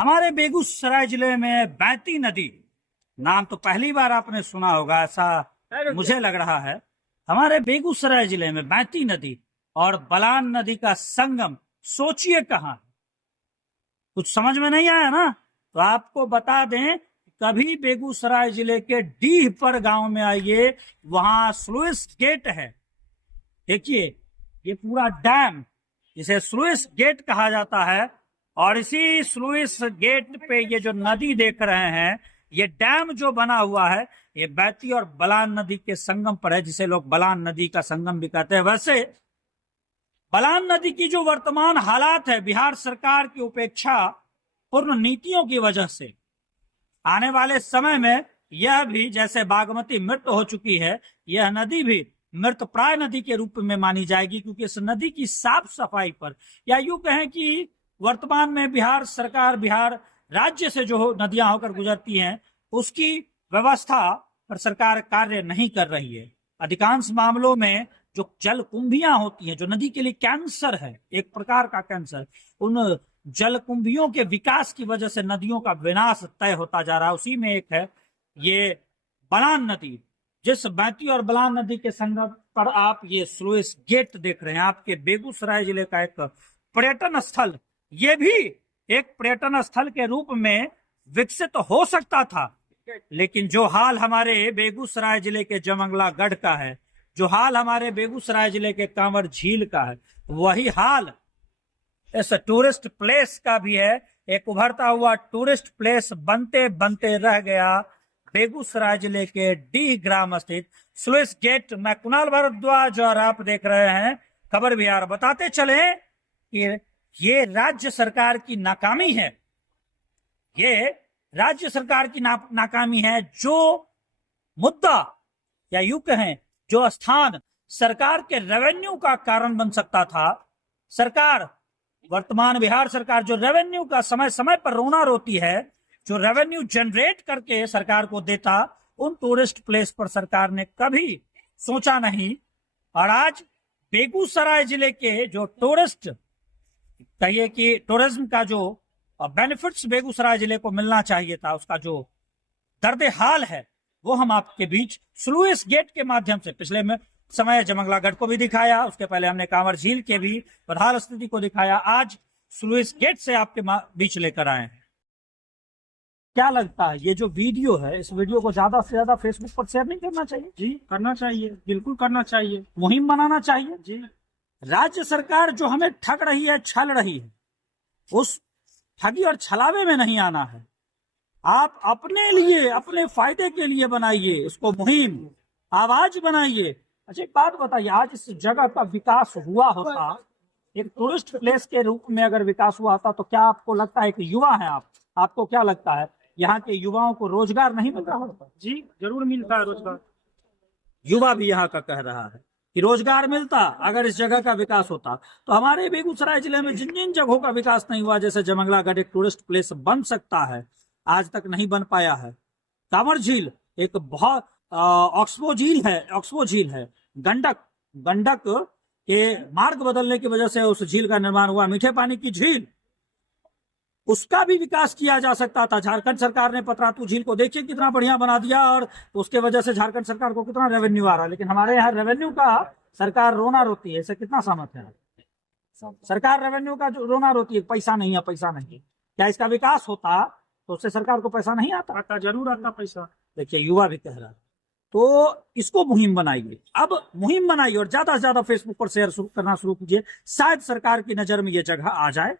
हमारे बेगूसराय जिले में बैती नदी, नाम तो पहली बार आपने सुना होगा ऐसा मुझे लग रहा है। हमारे बेगूसराय जिले में बैती नदी और बलान नदी का संगम सोचिए कहाँ। कुछ समझ में नहीं आया ना, तो आपको बता दें, कभी बेगूसराय जिले के डीह पर गांव में आइए, वहां स्लुइस गेट है। देखिए ये पूरा डैम, इसे स्लुइस गेट कहा जाता है, और इसी स्लुइस गेट पे ये जो नदी देख रहे हैं, ये डैम जो बना हुआ है, ये बैती और बलान नदी के संगम पर है, जिसे लोग बलान नदी का संगम भी कहते हैं। वैसे बलान नदी की जो वर्तमान हालात है, बिहार सरकार की उपेक्षा पूर्ण नीतियों की वजह से आने वाले समय में यह भी, जैसे बागमती मृत हो चुकी है, यह नदी भी मृत प्राय नदी के रूप में मानी जाएगी, क्योंकि इस नदी की साफ सफाई पर, या यूं कहें कि वर्तमान में बिहार सरकार, बिहार राज्य से जो नदियां होकर गुजरती हैं, उसकी व्यवस्था पर सरकार कार्य नहीं कर रही है। अधिकांश मामलों में जो जल कुंभियां होती हैं, जो नदी के लिए कैंसर है, एक प्रकार का कैंसर, उन जल कुंभियों के विकास की वजह से नदियों का विनाश तय होता जा रहा है। उसी में एक है ये बलान नदी। जिस बैती और बलान नदी के संगम पर आप ये स्लुइस गेट देख रहे हैं, आपके बेगूसराय जिले का एक पर्यटन स्थल, ये भी एक पर्यटन स्थल के रूप में विकसित हो सकता था। लेकिन जो हाल हमारे बेगूसराय जिले के जमंगला गढ़ का है, जो हाल हमारे बेगूसराय जिले के कांवर झील का है, वही हाल इस टूरिस्ट प्लेस का भी है। एक उभरता हुआ टूरिस्ट प्लेस बनते बनते रह गया बेगूसराय जिले के डी ग्राम स्थित स्लुइस गेट। मैं कुणाल भारद्वाज और आप देख रहे हैं खबर बिहार। बताते चले कि ये राज्य सरकार की नाकामी है, ये राज्य सरकार की नाकामी है। जो मुद्दा, या यूं कहें जो स्थान सरकार के रेवेन्यू का कारण बन सकता था, सरकार, वर्तमान बिहार सरकार जो रेवेन्यू का समय समय पर रोना रोती है, जो रेवेन्यू जनरेट करके सरकार को देता, उन टूरिस्ट प्लेस पर सरकार ने कभी सोचा नहीं। और आज बेगूसराय जिले के जो टूरिस्ट, कहिए कि टूरिज्म का जो बेनिफिट्स बेगूसराय जिले को मिलना चाहिए था, उसका जो दर्द हाल है, वो हम आपके बीच स्लुइस गेट के माध्यम से, पिछले में समय जमंगला गढ़ को भी दिखाया, उसके पहले हमने कांवर झील के भी बदहाल स्थिति को दिखाया, आज स्लुइस गेट से आपके बीच लेकर आए हैं। क्या लगता है, ये जो वीडियो है, इस वीडियो को ज्यादा से ज्यादा फेसबुक पर शेयर नहीं करना चाहिए? जी करना चाहिए, बिल्कुल करना चाहिए, मुहिम बनाना चाहिए जी। राज्य सरकार जो हमें ठग रही है, छल रही है, उस ठगी और छलावे में नहीं आना है। आप अपने लिए, अपने फायदे के लिए बनाइए इसको मुहिम, आवाज बनाइए। अच्छा एक बात बताइए, आज इस जगह का विकास हुआ होता, एक टूरिस्ट प्लेस के रूप में अगर विकास हुआ होता, तो क्या आपको लगता है कि युवा है आप, आपको क्या लगता है यहाँ के युवाओं को रोजगार नहीं मिल रहा होता? जी जरूर मिलता है रोजगार। युवा भी यहाँ का कह रहा है कि रोजगार मिलता अगर इस जगह का विकास होता। तो हमारे बेगूसराय जिले में जिन जिन जगहों का विकास नहीं हुआ, जैसे जमंगला गढ़ एक टूरिस्ट प्लेस बन सकता है, आज तक नहीं बन पाया है। कांवर झील एक बहुत ऑक्सबो झील है। गंडक के मार्ग बदलने की वजह से उस झील का निर्माण हुआ। मीठे पानी की झील, उसका भी विकास किया जा सकता था। झारखंड सरकार ने पतरातू झील को देखिए कितना बढ़िया बना दिया, और उसके वजह से झारखंड सरकार को कितना रेवेन्यू आ रहा है। लेकिन हमारे यहाँ रेवेन्यू का सरकार रोना रोती है, इसे कितना सहमत है? सरकार रेवेन्यू का जो रोना रोती है, पैसा नहीं है, पैसा नहीं। क्या इसका विकास होता तो उससे सरकार को पैसा नहीं आता? जरूर आता पैसा। देखिए युवा भी कह रहा है, तो इसको मुहिम बनाइए, अब मुहिम बनाइए और ज्यादा से ज्यादा फेसबुक पर शेयर करना शुरू कीजिए। शायद सरकार की नजर में ये जगह आ जाए।